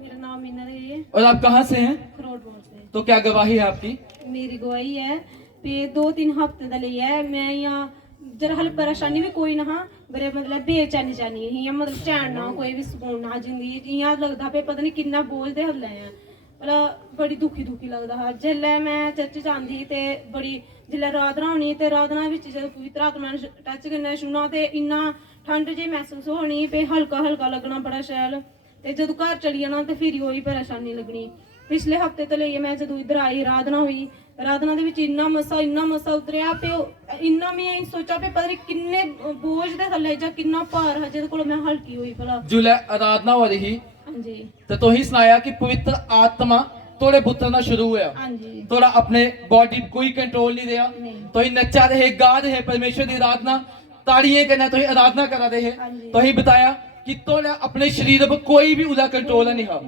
मेरा नाम मीना है। और आप कहाँ से हैं? खरोट रोड से। तो क्या गवाही है आपकी? मेरी गवाही है कि 2-3 हफ्ते दा लिया है मैं यहाँ जरा हल परेशानी भी कोई ना हाँ मेरे मतलब बेचैनी चानी इयां मतलब चैन ना कोई भी सुकून ना जिंदगी इयां लगदा पे पता नहीं किन्ना बोलदे हल्ले हैं मतलब बड़ी दुखी लगदा हा जेल्लै मैं चर्च च आंदी ते बड़ी जेल्लै राधना होनी ते राधना विच जद पवित्र आत्मा ने टच करना छूना ते इन्ना ठंड जी महसूस होनी पे हल्का लगना बड़ा शैल ते जदों घर चली जाना ते फिर वही परेशानी लगनी। पिछले हफ्ते तो लेइयै मैं जदों इधर आई राधना हुई राधना दे विच इन्ना मसा उतरिया पे इन्ना मैं सोचा पे पता नहीं किन्ने बोझ दे थल्ले जां किन्ना भार हा जेदे कोल मैं हल्की होई भला जुलै आराधना हो रही हां जी तो तुही सुनाया कि पवित्र आत्मा थोड़े बुतरना शुरू हुआ हां जी थोड़ा अपने बॉडी कोई कंट्रोल नहीं दिया तो ही नचा रहे गा रहे परमेश्वर की आराधना ताड़ियां करना तो ही आराधना करा रहे तो ही बताया कि तोड़ा अपने शरीर पर कोई भी उदा कंट्रोल नहीं हा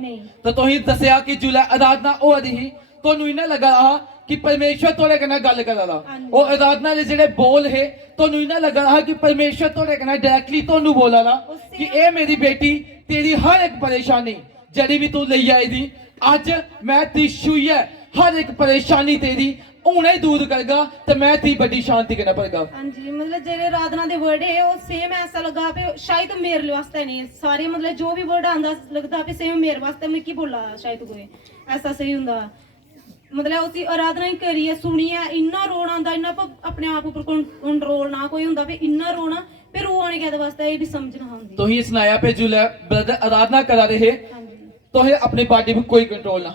तो तुही दसिया कि जुलै आराधना हो रही तो इन्ना लगा रहा कि परमेश्वर तोड़े कन्नै गल करा रहा वो आराधना दे जेड़े बोल है तो इन्ना लगा रहा कि परमेश्वर तोड़े कन्नै डायरेक्टली तोनू बोला रहा कि ए मेरी बेटी तेरी हर एक परेशानी जड़ी भी तू ले आई दी आज मैं ती छुईए हर एक परेशानी तेरी हुणे दूर करगा ते मैं ती बड़ी शांति कन्नै भरगा। हां जी मतलब जेड़े आराधना दे वर्ड है वो सेम ऐसा लगा पे शायद मेरे वास्ते नहीं सारे मतलब जो भी वर्ड आंदा लगदा पे सेम मेरे वास्ते मैं की बोला शायद कोई ऐसा सही हुंदा मतलब उसी आराधना ही करिए सुनिए इन्ना रोना आंदा इन्ना अपने आप ऊपर कंट्रोल ना कोई हुंदा पे इन्ना रोना फिर रोने के वास्ते ये भी समझना आंदी तो ही सुनाया पे जुलै ब्रदर आराधना करा रहे तो ही अपने बॉडी में कोई कंट्रोल ना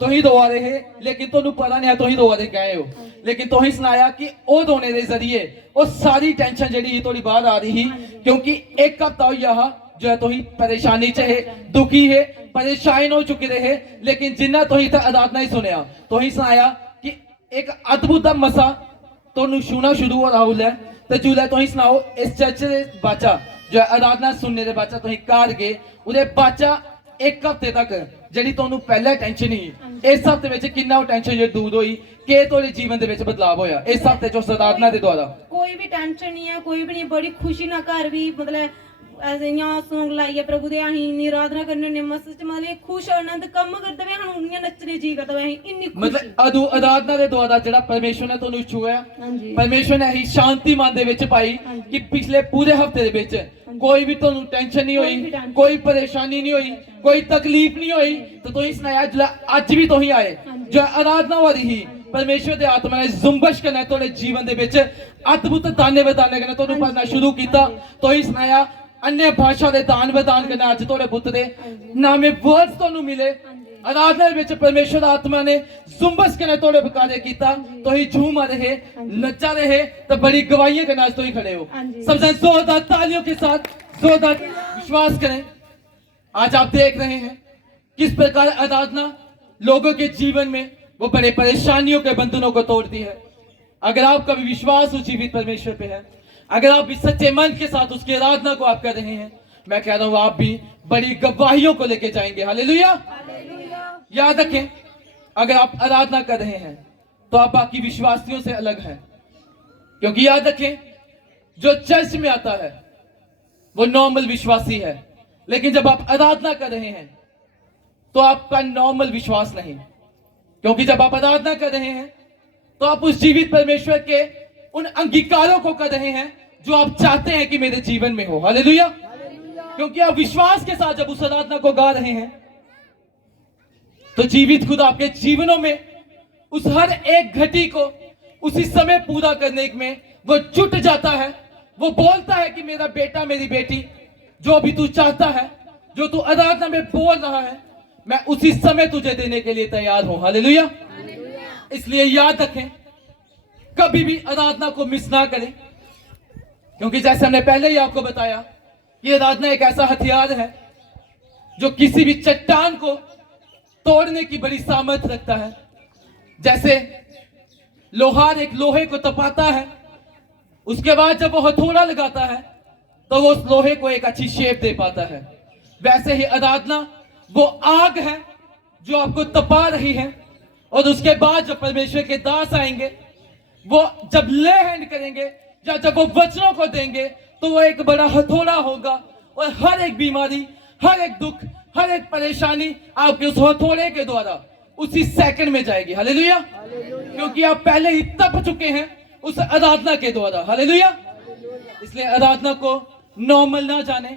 तो ही रोआ रहे लेकिन तो पता नहीं है तो ही रोआ रहे गए हो लेकिन तो ही सुनाया कि वो रोने के जरिए वो सारी टेंशन जड़ी थोड़ी बाहर आ रही क्योंकि एक हफ्ता यहाँ जो है तो ही परेशानी चाहे दुखी है परेशान हो चुके रहे लेकिन जिन्ना तो ही आराधना ही सुनया तो ही सुनाया कि एक अद्भुत मसा तो छूना शुरू हो रहा है तो जुलै तो ही सुनाओ इस चर्च के बच्चा जो आराधना सुनने के बच्चा तो ही घर गए उदे बच्चा एक हफ्ते तक जड़ी तोनू पहले टेंशन ही इस हफ्ते में किन्ना टेंशन जो दूर हुई के तोरे जीवन दे विच बदलाव होया इस हफ्ते जो साधना दे द्वारा कोई भी टेंशन नहीं है कोई भी नहीं बड़ी खुशी ना घर भी मतलब ऐसे यहाँ सॉन्ग लाइए प्रभु दे अहीं इन्नी आराधना करने ने मस्त मतलब खुश आनंद कम करदे वे हन उन्नियां नचने जी करदा वे इन्नी खुशी मतलब अदू आराधना दे द्वारा जेड़ा परमेश्वर ने तोनू छुया परमेश्वर ने ही शांति मन दे विच पाई कि पिछले पूरे हफ्ते दे विच कोई भी तोनू टेंशन नहीं हुई कोई परेशानी नहीं हुई कोई तकलीफ नहीं हुई तो तू ही सुनाया जिला आज भी तो ही आए जो आराधना हो रही परमेश्वर दे आत्मा ने जुम्बश करना तोड़े जीवन दे विच अद्भुत दाने वदाने करना तोनू पढ़ना शुरू किया तो ही सुनाया अन्य भाषा दे दान वदान करना आज तोड़े पुत्र दे नामे वर्ड्स तोनू मिले आराधना विच परमेश्वर आत्मा ने जुम्बश करना तोड़े बकारे किया तो ही झूम रहे नचा रहे तो बड़ी गवाहियां करना आज तो ही खड़े हो सबसे जोरदार तालियों के साथ जोरदार विश्वास करें आज आप देख रहे हैं किस प्रकार आराधना लोगों के जीवन में वो बड़े परेशानियों के बंधनों को तोड़ती है। अगर आपका भी विश्वास उस जीवित परमेश्वर पे है अगर आप इस सच्चे मन के साथ उसकी आराधना को आप कर रहे हैं मैं कह रहा हूं आप भी बड़ी गवाहियों को लेके जाएंगे। हालेलुया। याद रखें अगर आप आराधना कर रहे हैं तो आप बाकी विश्वासियों से अलग हैं क्योंकि याद रखें जो चर्च में आता है वो नॉर्मल विश्वासी है लेकिन जब आप आराधना कर रहे हैं तो आपका नॉर्मल विश्वास नहीं क्योंकि जब आप आराधना कर रहे हैं तो आप उस जीवित परमेश्वर के उन अंगीकारों को कर रहे हैं जो आप चाहते हैं कि मेरे जीवन में हो। हालेलुया। क्योंकि आप विश्वास के साथ जब उस आराधना को गा रहे हैं तो जीवित खुद आपके जीवनों में उस हर एक घटी को उसी समय पूरा करने में वो जुट जाता है। वो बोलता है कि मेरा बेटा मेरी बेटी जो भी तू चाहता है जो तू आराधना में बोल रहा है मैं उसी समय तुझे देने के लिए तैयार हूं। हालेलुया। इसलिए याद रखें कभी भी आराधना को मिस ना करें क्योंकि जैसे हमने पहले ही आपको बताया कि आराधना एक ऐसा हथियार है जो किसी भी चट्टान को तोड़ने की बड़ी सामर्थ्य रखता है। जैसे लोहार एक लोहे को तपाता है उसके बाद जब वो हथौड़ा लगाता है तो वो उस लोहे को एक अच्छी शेप दे पाता है। वैसे ही आराधना वो आग है जो आपको तपा रही है और उसके बाद जब परमेश्वर के दास आएंगे वो जब ले हैंड करेंगे या जब वो वचनों को देंगे तो वो एक बड़ा हथौड़ा होगा और हर एक बीमारी हर एक दुख हर एक परेशानी आपके उस हथौड़े के द्वारा उसी सेकंड में जाएगी। हालेलुया, क्योंकि आप पहले ही तप चुके हैं उस आराधना के द्वारा। हालेलुया, इसलिए आराधना को नॉर्मल ना जाने,